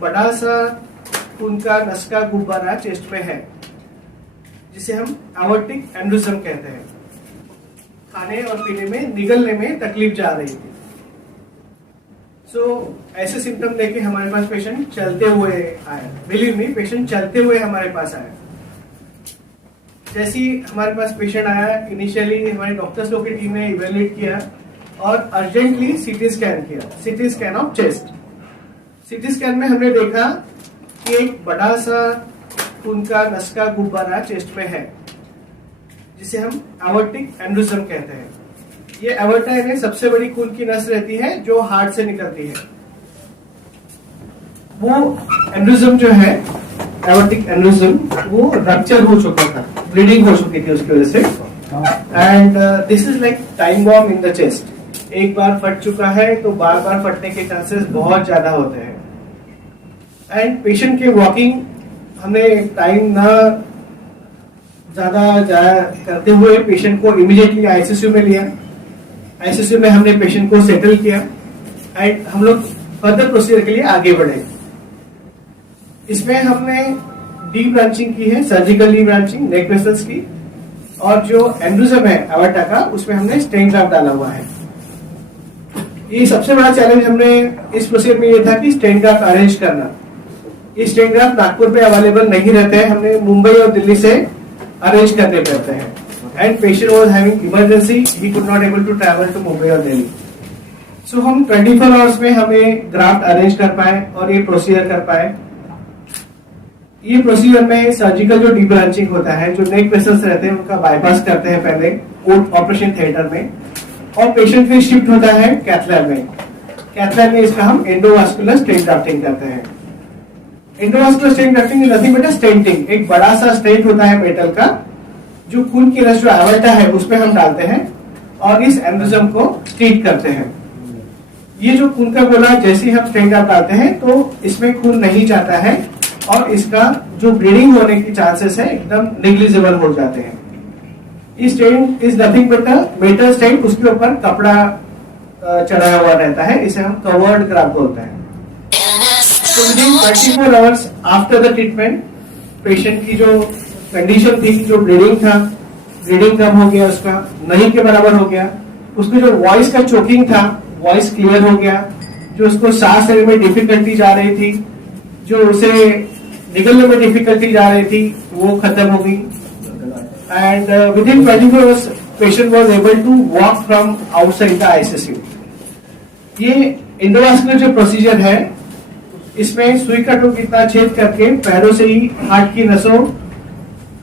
बड़ा सा खून का नस का गुब्बारा चेस्ट में है, जिसे हम एओर्टिक एन्युरिज्म कहते हैं। खाने और पीने में, निगलने में तकलीफ जा रही थी। ऐसे सिम्टम लेके हमारे पास पेशेंट चलते हुए आया। बिलीव मी, पेशेंट चलते हुए हमारे पास आया। जैसे ही हमारे पास पेशेंट आया, इनिशियली हमारे डॉक्टर्स लोग की टीम ने इवेल्युएट किया और अर्जेंटली सीटी स्कैन किया, CT scan of chest. CT scan में हमने देखा कि एक बड़ा सा खून का नस का गुब्बारा चेस्ट में है, जिसे हम एओर्टिक एन्युरिज्म कहते हैं। ये एओर्टा में सबसे बड़ी खून की नस रहती है जो हार्ट से निकलती है। वो एन्युरिज्म जो है, एओर्टिक एन्युरिज्म, वो रप्चर हो चुका था, ब्लीडिंग हो चुकी थी उसकी वजह से। And this is like time bomb in the chest. एक बार फट चुका है तो बार बार फटने के चांसेस बहुत ज्यादा होते हैं। एंड पेशेंट के वॉकिंग हमें टाइम ना ज्यादा करते हुए पेशेंट को इमीडिएटली आईसीयू में लिया। आईसीयू में हमने पेशेंट को सेटल किया एंड हम लोग फर्दर प्रोसीजर के लिए आगे बढ़े। इसमें हमने डी ब्रांचिंग की है, सर्जिकल डी ब्रांचिंग नेक वेसल्स की, और जो एन्युरिज्म है एओर्टा का, उसमें हमने स्टेन ग्राफ्ट डाला हुआ है। ये सबसे बड़ा चैलेंज हमने इस प्रोसीजर में ये था कि स्टेन ग्राफ्ट अरेंज करना। ये स्टेन ग्राफ्ट नागपुर पे अवेलेबल नहीं रहते हैं, हमने मुंबई और दिल्ली से अरेंज करने पड़ते हैं। And patient was having emergency, he could not able to travel to Mumbai और दिल्ली। सो हम 24 आवर्स में हमें ग्राफ्ट अरेंज कर पाए और ये प्रोसीजर कर पाए। ये प्रोसीजर में सर्जिकल जो डी ब्रांचिंग होता है, जो नेक वेसल्स रहते हैं उनका बाईपास करते हैं पहले ऑपरेशन थिएटर में, और पेशेंट फिर शिफ्ट होता है कैथ लैब में। कैथ लैब में इसका हम एंडोवास्कुलर स्टेंट ग्राफ्टिंग करते हैं। Endovascular stent grafting is nothing but a stenting. एक बड़ा सा स्टेंट होता है मेटल का, जो खून की रस जो एओर्टा है उसमें हम डालते हैं और इस एन्युरिज्म को ट्रीट करते हैं। ये जो खून का गोला जैसे ही हम स्टेंट डालते हैं तो इसमें खून नहीं जाता है और इसका जो ब्लीडिंग होने की चांसेस है एकदम नेग्लिजिबल हो जाते हैं। ये stent is nothing but a metal stent, उसके ऊपर कपड़ा चढ़ाया हुआ रहता है, इसे हम कवर्ड ग्राफ्ट बोलते हैं। So within 24 hours after the treatment, patient की जो कंडीशन थी, जो ब्लीडिंग था, ब्लीडिंग कम हो गया, उसका नहीं के बराबर हो गया। उसमें जो वॉइस का चोकिंग था, वॉइस क्लियर हो गया। जो उसको सांस लेने में डिफिकल्टी जा रही थी, जो उसे निकलने में डिफिकल्टी जा रही थी, वो खत्म हो गई। And within 24 hours patient was able to walk from outside the ICU. ये एंडोवास्कुलर जो प्रोसीजर है, इसमें सुई का टोक इतना छेद करके पैरों से ही हार्ट की नसों,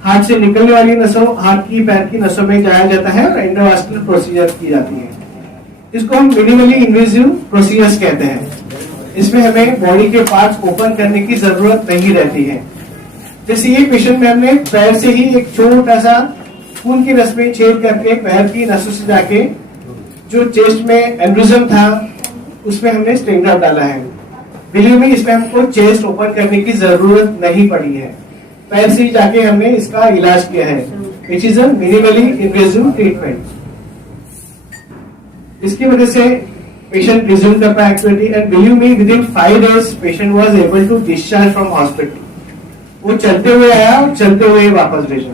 हार्ट से निकलने वाली नसों, हार्ट की पैर की नसों में जाया जाता है और एंडोवास्कुलर प्रोसीजर की जाती है। इसको हम मिनिमली इन्वेजिव प्रोसीजर्स कहते हैं। इसमें हमें बॉडी के पार्ट्स ओपन करने की जरूरत नहीं रहती है। जैसे ये पेशेंट में हमने पैर से ही एक छोटा सा खून की नस में छेद करके पैर की नसों से जाके जो चेस्ट में एन्युरिज्म था उसमें हमने स्टेन ग्राफ्ट डाला है। बिलीव मी, इसमें हमको चेस्ट ओपन करने की जरूरत नहीं पड़ी है। पैर से ही जाके हमने इसका इलाज किया है, which is a minimally invasive treatment. इसकी वजह से पेशेंट रिज्यूम कर पाया activity and believe me, within 5 days patient was able to discharge from hospital. वो चलते हुए आया और चलते हुए वापस भेजा।